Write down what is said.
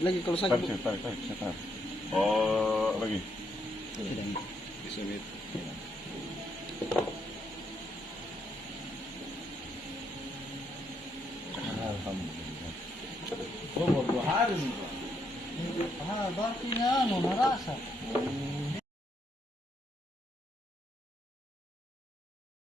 Lagi kalau Tarik, sakit. tarik, tarik, saya tarik. Oh, lagi. Bisa bet. Alhamdulillah. Oh, baru 2 hari nih, Pak. Ah, berarti anu narasa.